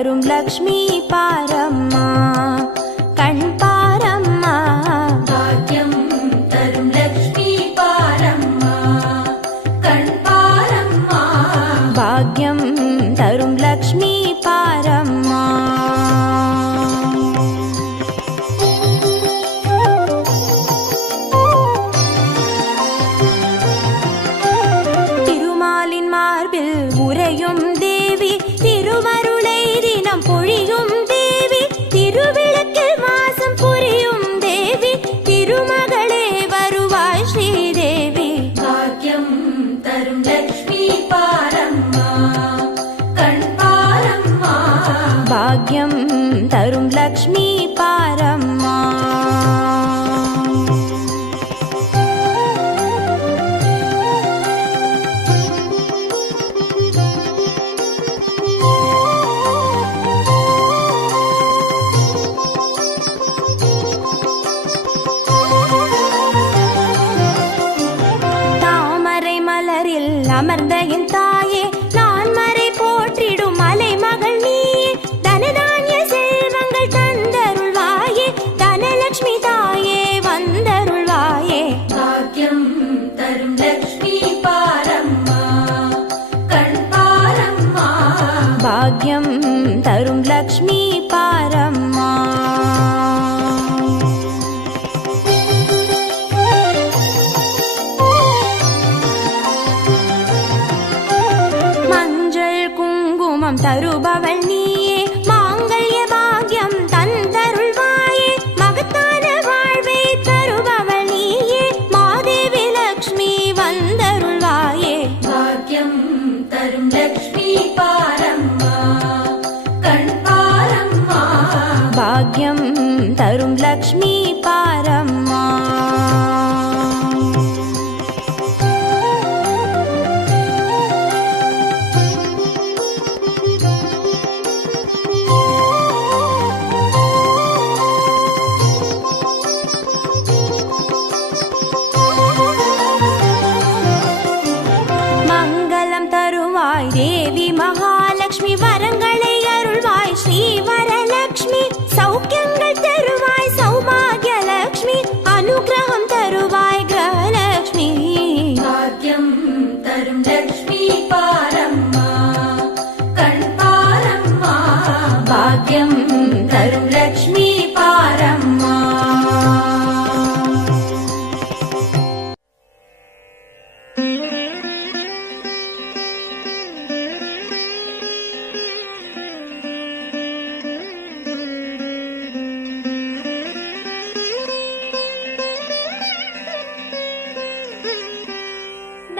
தரும் லக்ஷ்மி பாரம்மா, கண் பாரம்மா. பாக்கியம் தரும் லக்ஷ்மி பாரம்மா, கண் பாரம்மா. பாக்யம் தரும் லக்ஷ்மி பாரம்மா. திருமாலின் மார்பில் உறையும் தேவி, திருமருளை தினம் பொழியும் தேவி, திருவிளக்கில் வாசம் புரியும் தேவி, திருமகளே வருவாய் ஸ்ரீதேவி. பாக்கியம் தரும் லக்ஷ்மி பாரம்மா, கண் பாரம்மா. பாக்யம் தரும் லக்ஷ்மி பாரம்மா. தாமரை மலரில் அமர்ந்த என் தாயே, நான் மறை போற்றிடும் மலை மகள் நீயே, தனதானிய செல்வங்கள் தந்தருள்வாயே, தனலட்சுமி தாயே வந்தருள்வாயே. பாக்கியம் தரும் லக்ஷ்மி பாரம்மா, கண் பாரம்மா. பாக்யம் தரும் லக்ஷ்மி பாரம்மா. மஞ்சள் குங்குமம் தருபவள் நீயே, மாங்கல்ய பாக்யம் தந்தருள்வாயே, மகத்தான வாழ்வை தருபவள் நீயே, மாதேவி லக்ஷ்மி வந்தருள்வாயே. பாக்கியம் தரும் லக்ஷ்மி பாரம்மா, கண் பாரம்மா. பாக்யம் தரும் லக்ஷ்மி பாரம்மா. மங்களம் தருவாய் தேவி மகாலட்சுமி, வரங்களை அருள்வாய் ஸ்ரீ வரலட்சுமி, சௌக்கியங்கள் தருவாய் சௌபாகிய லட்சுமி, அனுகிரகம் தருவாய் கிரகலட்சுமி. பாக்கியம் தரும் லக்ஷ்மி பாரம்மா, கண் பாரம்மா. பாக்யம் தரும் லக்ஷ்மி பாரம்மா.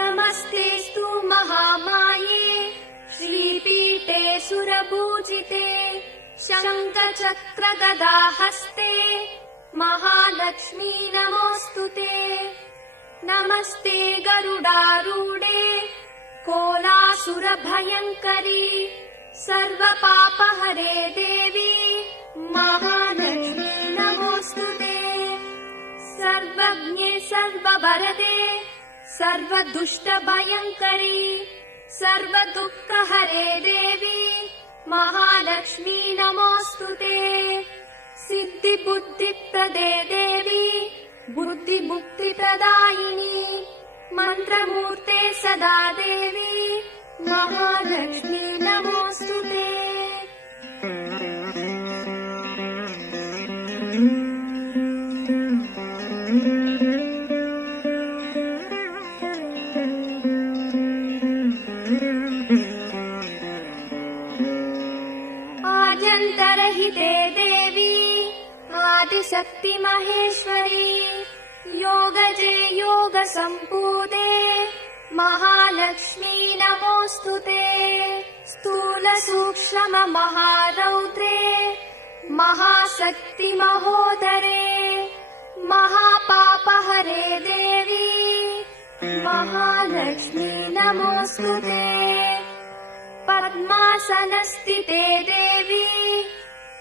नमस्तेस्तु महामाये श्रीपीठे सुरपूजिते शङ्खचक्रगदाहस्ते महालक्ष्मी नमोऽस्तुते। नमस्ते गरुडारूढे कोलासुरभयङ्करी सर्वपापहरे देवी महालक्ष्मी नमोऽस्तुते। सर्वज्ञे सर्ववरदे सर्वदुष्टभयङ्करी सर्वदुःखहरे देवी महालक्ष्मी नमोऽस्तुते। सिद्धिबुद्धिप्रदे देवी बुद्धिमुक्तिप्रदायिनी मन्त्रमूर्ते सदा देवी महालक्ष्मी नमोऽस्तुते। आद्यन्तरहिते देवी आदिशक्ति महेश्वरी योगजे योग सम्पूते महालक्ष्मी नमोऽस्तुते। स्थूल सूक्ष्म महारौद्रे महाशक्ति महोदरे महापापहरे देवी महालक्ष्मी नमोऽस्तुते। पद्मासनस्थिते देवी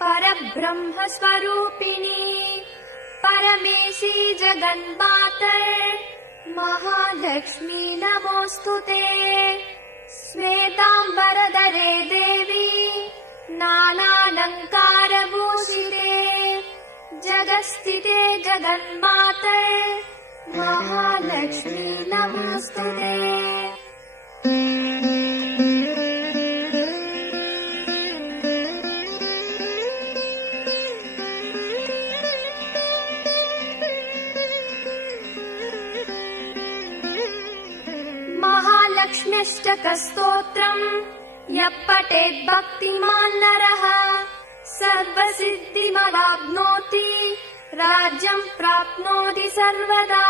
परब्रह्म स्वरूपिणी परमेशी जगन्मातर् महालक्ष्मी नमोऽस्तुते। श्वेताम्बरधरे देवी नानालङ्कारभूषिते जगत्स्थिते जगन्माते महालक्ष्मी नमोऽस्तुते। महालक्ष्म्यष्टकस्तोत्रम् यः पठेत् भक्तिमान् नरः सर्वसिद्धिमवाप्नोति राज्यं प्राप्नोति सर्वदा।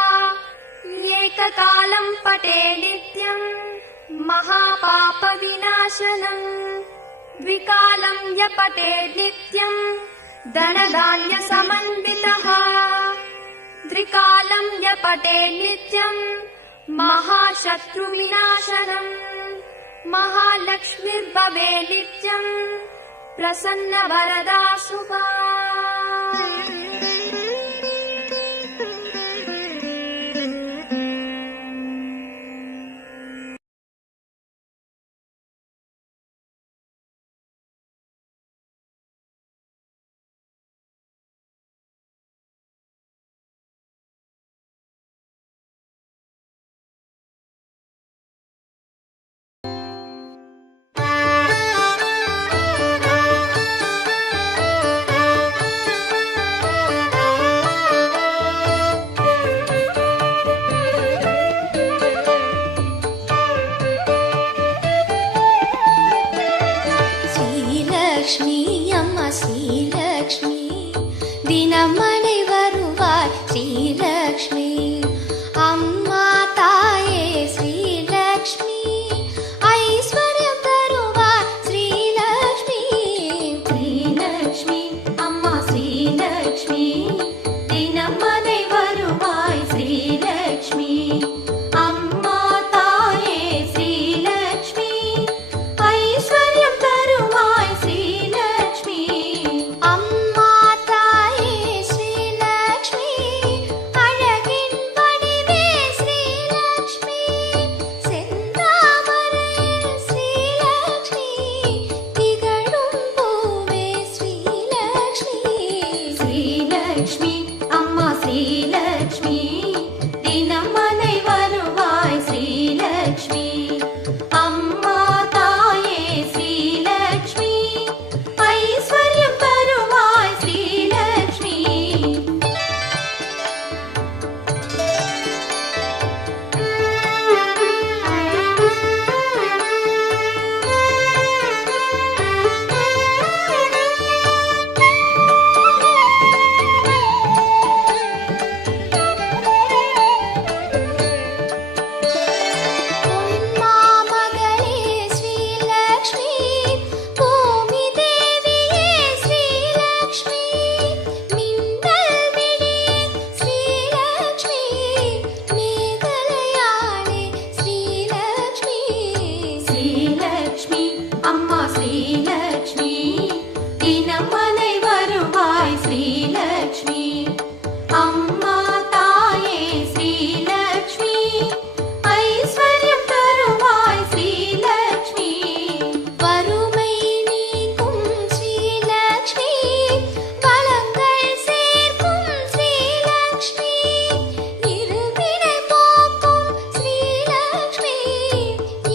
एककालं पठेत् नित्यं महापापविनाशनम् द्विकालं यः पठेत् नित्यं धनधान्यसमन्वितः त्रिकालं यः पठेत् नित्यं महाशत्रुविनाशनम् महालक्ष्मीर्भवे नित्यं प्रसन्नवरदा शुभा। ஸ்ரீலக்ஷ்மி தினமனை வருவாய் ஸ்ரீலக்ஷ்மி அம்மா தாயே ஸ்ரீலக்ஷ்மி ஐஸ்வர்யம் தருவாய் ஸ்ரீலக்ஷ்மி ஸ்ரீலக்ஷ்மி அம்மா ஸ்ரீலக்ஷ்மி தினமனை வருவாய் ஸ்ரீலக்ஷ்மி அம்மா தாயே ஸ்ரீலக்ஷ்மி ஐஸ்வர்யம் தருவாய் ஸ்ரீலக்ஷ்மி அம்மா தாயே ஸ்ரீலக்ஷ்மி அழகின் வடிவே ஸ்ரீலக்ஷ்மி செந்தாமரையில் ஸ்ரீலக்ஷ்மி திகழும் பூவே ஸ்ரீலக்ஷ்மி ஸ்ரீலக்ஷ்மி அம்மா ஸ்ரீலக்ஷ்மி தினமனை வருவாய் ஸ்ரீலக்ஷ்மி அம்மா தாயே ஸ்ரீலக்ஷ்மி ஐஸ்வர்யம் தருவாய் ஸ்ரீலக்ஷ்மி பொன்மாமகளே ஸ்ரீலக்ஷ்மி பூமி தேவியே ஸ்ரீலக்ஷ்மி மின்னல் விழியே ஸ்ரீலக்ஷ்மி மேகலையாளே ஸ்ரீலக்ஷ்மி ஸ்ரீலக்ஷ்மி அம்மா ஸ்ரீலக்ஷ்மி தினமனை வருவாய் ஸ்ரீலக்ஷ்மி அம்மா தாயே ஸ்ரீலக்ஷ்மி ஐஸ்வர்யம் தருவாய் ஸ்ரீலக்ஷ்மி வறுமை நீக்கும் ஸ்ரீலக்ஷ்மி வளங்கள் சேர்க்கும் ஸ்ரீலக்ஷ்மி இருவினை போக்கும் ஸ்ரீலக்ஷ்மி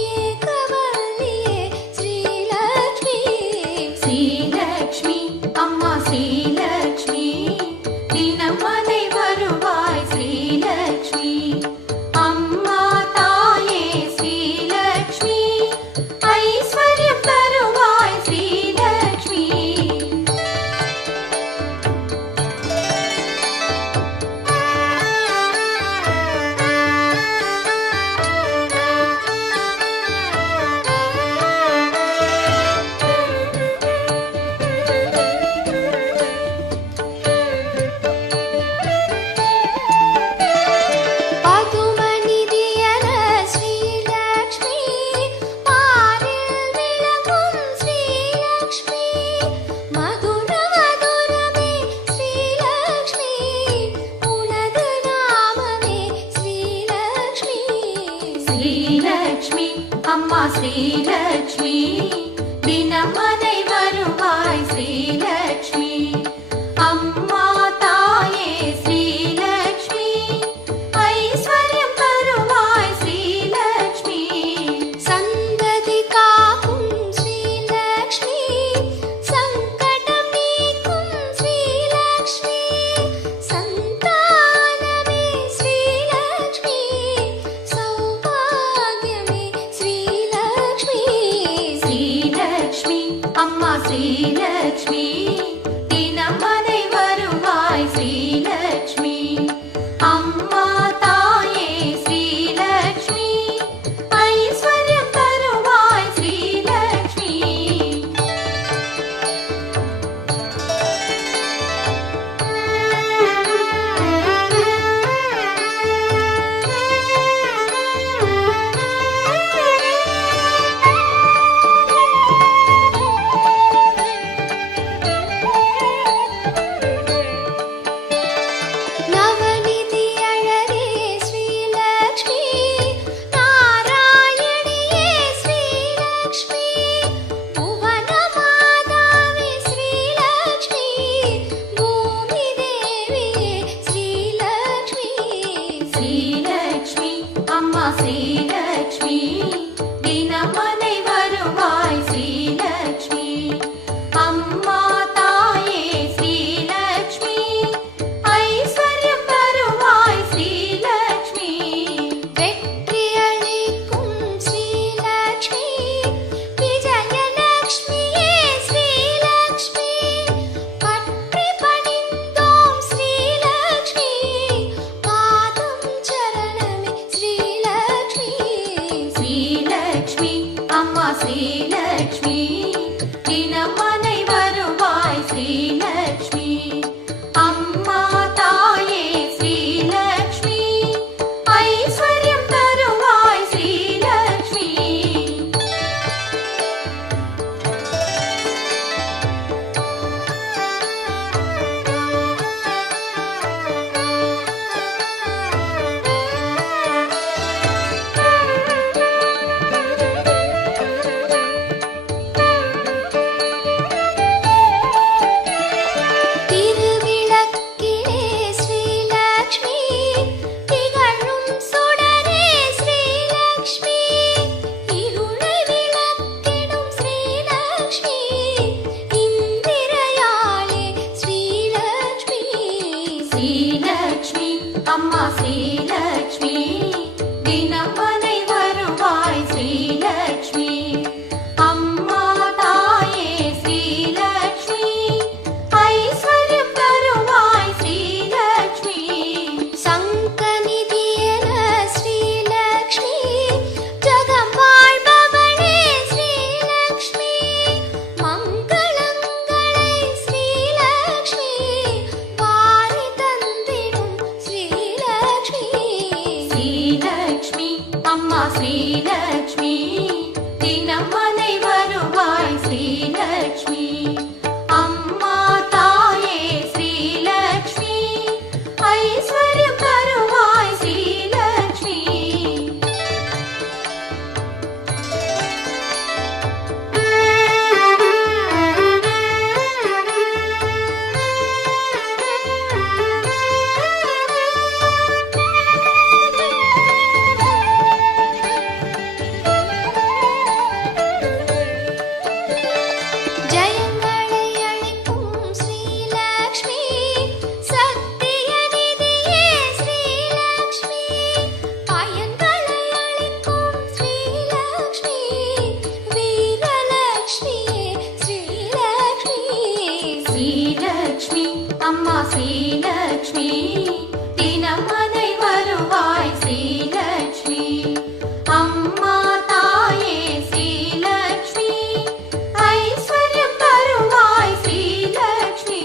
ஏகவல்லியே ஸ்ரீலக்ஷ்மி ஸ்ரீலக்ஷ்மி அம்மா ஸ்ரீலக்ஷ்மி தினமனை வருவாய் ஸ்ரீலக்ஷ்மி அம்மா தாயே ஸ்ரீலக்ஷ்மி ஐஸ்வர்யம் தருவாய் ஸ்ரீலக்ஷ்மி பதுமநிதியன ஸ்ரீலக்ஷ்மி பாரில் விளங்கும் ஸ்ரீலக்ஷ்மி மதுர மதுரமே ஸ்ரீலக்ஷ்மி உனது நாமமே ஸ்ரீலக்ஷ்மி ஸ்ரீலக்ஷ்மி அம்மா ஸ்ரீலக்ஷ்மி தினமதை வருவாய் ஸ்ரீலக்ஷ்மி அம்மா தாயே ஸ்ரீலக்ஷ்மி ஐஸ்வர்யம் தருவாய் ஸ்ரீலக்ஷ்மி சந்ததி காக்கும் ஸ்ரீலக்ஷ்மி சங்கடம் நீக்கும் ஸ்ரீலக்ஷ்மி சந்தானமே ஸ்ரீலக்ஷ்மி சௌபாகியமே ஸ்ரீலக்ஷ்மி ஸ்ரீலக்ஷ்மி அம்மா ஸ்ரீலக்ஷ்மி தினமதை வருவாய் ஸ்ரீலக்ஷ்மி அம்மா தாயே ஸ்ரீலக்ஷ்மி ஐஸ்வர்யம் தருவாய் ஸ்ரீலக்ஷ்மி நவநிதி அழகே ஸ்ரீலக்ஷ்மி நாராயணியே ஸ்ரீலக்ஷ்மி புவன மாதாவே ஸ்ரீலக்ஷ்மி பூமி தேவியே ஸ்ரீலக்ஷ்மி ஸ்ரீலக்ஷ்மி அம்மா ஸ்ரீலக்ஷ்மி தினமதை வருவாய் ஸ்ரீலக்ஷ்மி அம்மா தாயே ஸ்ரீலக்ஷ்மி ஐஸ்வர்யம் தருவாய் ஸ்ரீலக்ஷ்மி வெற்றி அளிக்கும் ஸ்ரீலக்ஷ்மி விஜயலக்ஷ்மியே ஸ்ரீலக்ஷ்மி பற்றி பணிந்தோம் ஸ்ரீலக்ஷ்மி பாதம் சரணமே ஸ்ரீலக்ஷ்மி ஸ்ரீலக்ஷ்மி அம்மா ஸ்ரீலக்ஷ்மி தினமதை வருவாய் ஸ்ரீலக்ஷ்மி அம்மா தாயே ஸ்ரீலக்ஷ்மி ஐஸ்வர்யம் தருவாய் ஸ்ரீலக்ஷ்மி திருவிளக்கிலே ஸ்ரீலக்ஷ்மி திகழும் சுடரே ஸ்ரீலக்ஷ்மி இருளை விளக்கிடும் ஸ்ரீலக்ஷ்மி இந்திரயாளே ஸ்ரீலக்ஷ்மி ஸ்ரீலக்ஷ்மி அம்மா ஸ்ரீலக்ஷ்மி தினமதை வருவாய் ஸ்ரீலக்ஷ்மி அம்மா தாயே ஸ்ரீலக்ஷ்மி ஐஸ்வர்யம் தருவாய் ஸ்ரீலக்ஷ்மி சங்கநிதியன ஸ்ரீலக்ஷ்மி ஜகம் வாழ்பவளே ஸ்ரீலக்ஷ்மி மங்களங்களை ஸ்ரீலக்ஷ்மி வாரி தந்திடும் ஸ்ரீலக்ஷ்மி ஸ்ரீலக்ஷ்மி அம்மா ஸ்ரீலக்ஷ்மி தினமதை வருவாய் ஸ்ரீலக்ஷ்மி அம்மா தாயே ஸ்ரீலக்ஷ்மி ஐஸ்வர்யம் தருவாய் ஸ்ரீலக்ஷ்மி ஜெயங்களை அளிக்கும் ஸ்ரீலக்ஷ்மி சத்தியநிதியே ஸ்ரீலக்ஷ்மி பயன்களை அளிக்கும் ஸ்ரீலக்ஷ்மி வீரலக்ஷ்மியே ஸ்ரீலக்ஷ்மி ஸ்ரீலக்ஷ்மி அம்மா ஸ்ரீலக்ஷ்மி தினமதை வருவாய் ஸ்ரீலக்ஷ்மி அம்மா தாயே ஸ்ரீலக்ஷ்மி ஐஸ்வர்யம் தருவாய் ஸ்ரீலக்ஷ்மி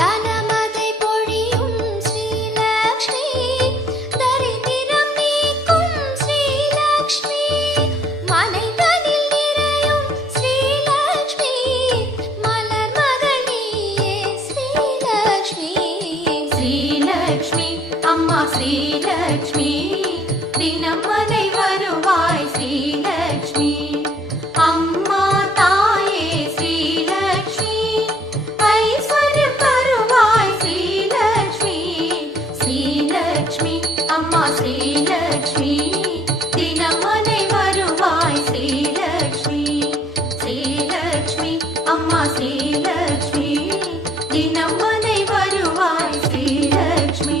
தனமதை பொழியும் ஸ்ரீலக்ஷ்மி தரித்திரம் நீக்கும் ஸ்ரீலக்ஷ்மி மனைதனில் நிறையும் ஸ்ரீலக்ஷ்மி மலர் மகள் நீயே ஸ்ரீலக்ஷ்மி ஸ்ரீலக்ஷ்மி தினம் மனை வருவாய் ஸ்ரீலக்ஷ்மி ஸ்ரீலக்ஷ்மி அம்மா ஸ்ரீலக்ஷ்மி தினம் மனை வருவாய் ஸ்ரீலக்ஷ்மி.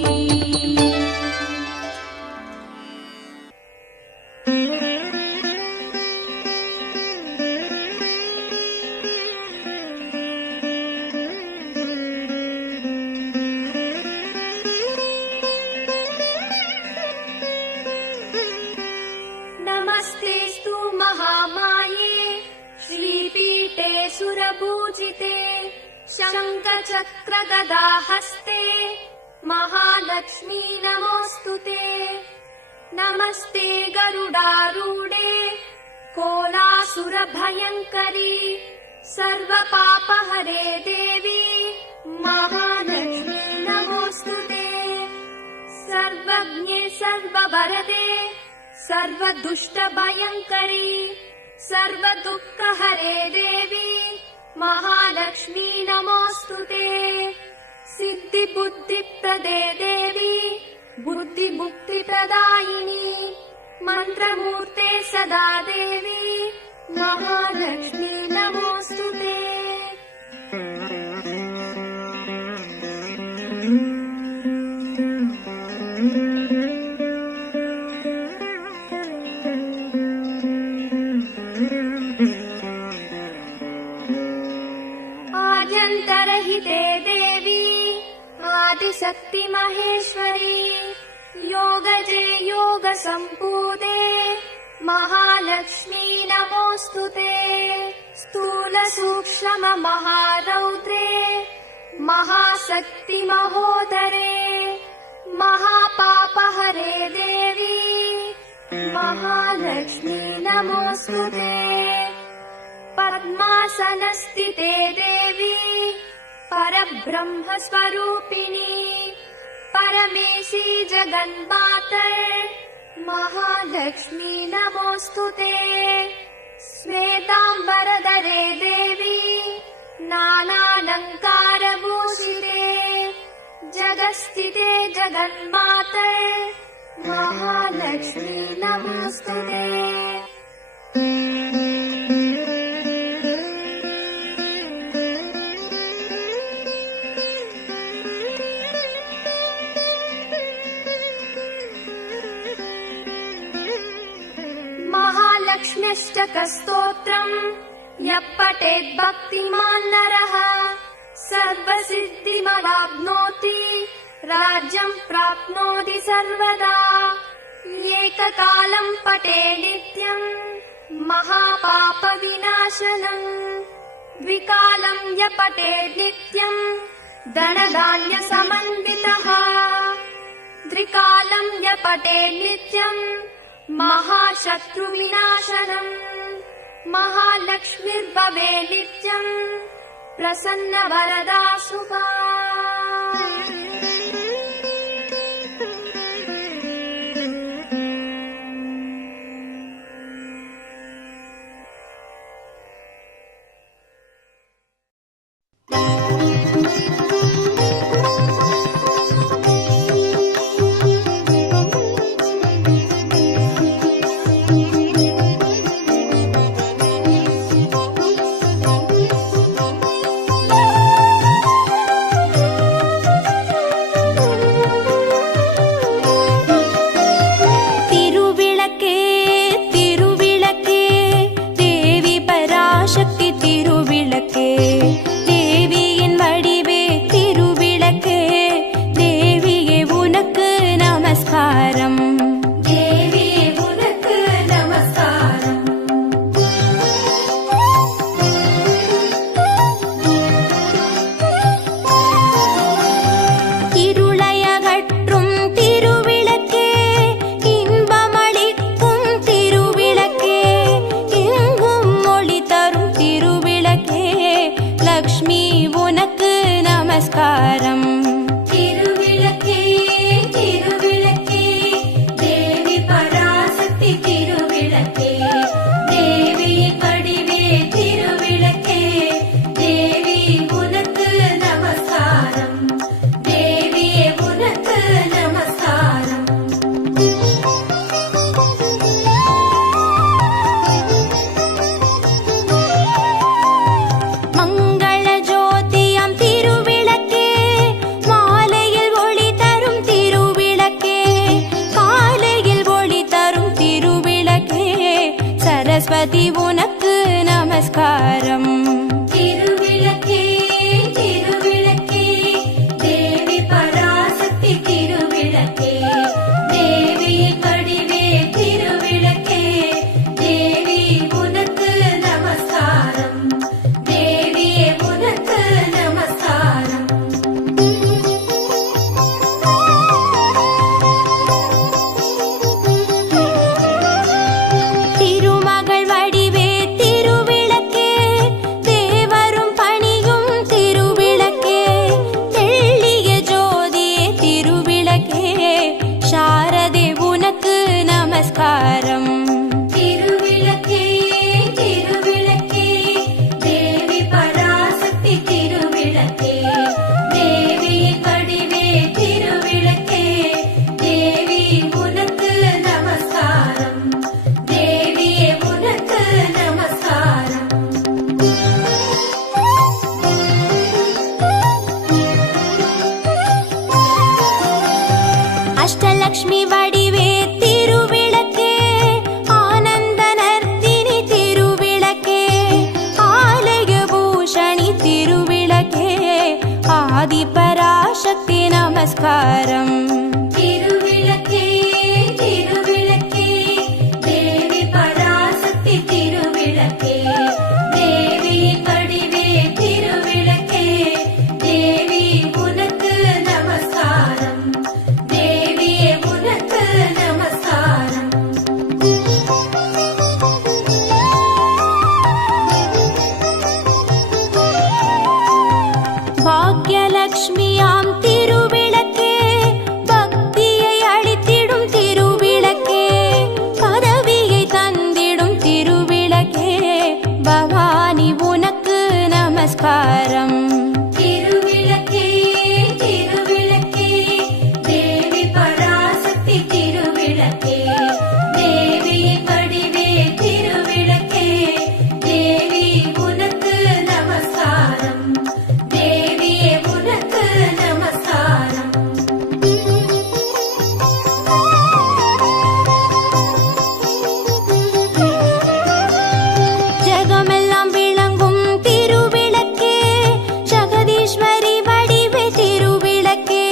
नमस्तेस्तु महामाये श्रीपीठे सुरपूजिते शङ्खचक्रगदाहस्ते महालक्ष्मी नमोऽस्तुते. नमस्ते गरुडारूढे कोलासुरभयङ्करी सर्वपापहरे देवी महालक्ष्मी नमोऽस्तुते. सर्वज्ञे सर्ववरदे सर्वदुष्टभयङ्करी सर्वदुःखहरे देवी महालक्ष्मी नमोऽस्तुते. सिद्धिबुद्धिप्रदे देवी बुद्धिमुक्तिप्रदायिनी मन्त्रमूर्ते सदा देवी महालक्ष्मी नमोऽस्तुते. आद्यन्तरहिते देवी आदिशक्ति महेश्वरी योगजे योगसम्पूते महालक्ष्मी नमोऽस्तुते. स्थूल सूक्ष्म महारौद्रे महाशक्ति महोदरे महापापहरे देवी महालक्ष्मी नमोऽस्तुते. पद्मासनस्थिते देवी परब्रह्म स्वरूपिणी परमेशी जगन्माते महालक्ष्मी नमोऽस्तुते. श्वेताम्बरधरे देवी नानालङ्कारभूषिते जगत्स्थिते जगन्माते महालक्ष्मी नमोऽस्तुते. महालक्ष्म्यष्टकस्तोत्रम् यः पठेत् भक्तिमान् नरः सर्वसिद्धिमवाप्नोति राज्यं प्राप्नोति सर्वदा. एककालं पठे नित्यं महापापविनाशनम् द्विकालं य पठेत् नित्यं धनधान्यसमन्वितः त्रिकालं य पठेत् नित्यं महाशत्रुविनाशनम् महालक्ष्मीर्भवे नित्यं प्रसन्नवरदा शुभा. சரஸ்வதி உனக்கு நமஸ்காரம். திருவிளக்கே திருவிளக்கே தேவி பராசக்தி திருவிளக்கே தேவி கடிவே திருவிளக்கே தேவி உனக்கு நமஸ்காரம் தேவியே உனக்கு நமஸ்காரம். திருமகள் வடிவே திருவிளக்கே தேவரும் பணியும் திருவிளக்கே தெள்ளிய ஜோதியே திருவிளக்கே சாரதே உனக்கு நமஸ்காரம். திருவிளக்கே திருவிளக்கே தேவி பராசக்தி திருவிளக்கே தேவி கடிவே திருவிளக்கே தேவி உனக்கு நமஸ்காரம் தேவியே உனக்கு நமஸ்காரம். அஷ்டலக்ஷ்மி வடிவே திருவிளக்கே ஆனந்த நர்த்தினி திருவிளக்கே ஆலய பூஷணி திருவிளக்கே ஆதி பராசக்தி நமஸ்காரம். திருவிளக்கே திருவிளக்கே தேவி பராசக்தி திருவிளக்கே தேவி கடிவே திருவிளக்கே தேவி உனக்கு நமஸ்காரம் தேவியே உனக்கு நமஸ்காரம். பாக்யலக்ஷ்மியாம் திருவிளக்கே பக்தியை அளித்திடும் திருவிளக்கே பதவியை தந்திடும் திருவிளக்கே பவானி உனக்கு நமஸ்காரம். திருவிளக்கே திருவிளக்கே தேவி பராசக்தி திருவிளக்கே தேவி கடிவே திருவிளக்கே தேவி உனக்கு நமஸ்காரம் தேவியே உனக்கு நமஸ்காரம். ஜகமெல்லாம் விளங்கும் திருவிளக்கே ஜகதீஸ்வரி வடிவே திருவிளக்கே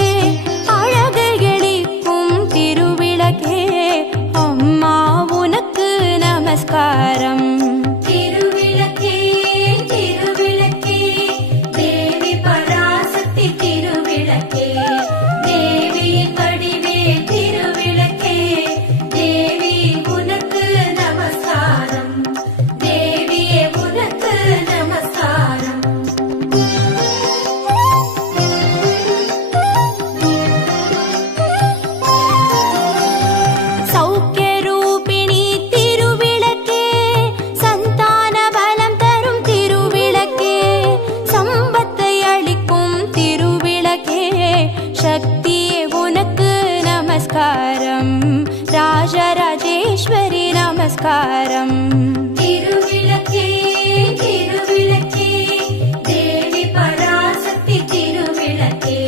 அழகு எளிக்கும் திருவிளக்கே அம்மா உனக்கு நமஸ்காரம். திருவிளக்கே திருவிளக்கே தேவி பராசக்தி திருவிளக்கே தேவி கடிவே திருவிளக்கே தேவி உனக்கு நமஸ்காரம் தேவியே உனக்கு நமஸ்காரம். சௌக்கிய ரூபிணி திருவிளக்கே சந்தான பலம் தரும் திருவிளக்கே சம்பத்தை அளிக்கும் திருவிளக்கே சக்தியே உனக்கு நமஸ்காரம். ராஜராஜேஸ்வரி நமஸ்காரம். திருவிளக்கே திருவிளக்கே தேவி பராசக்தி திருவிளக்கே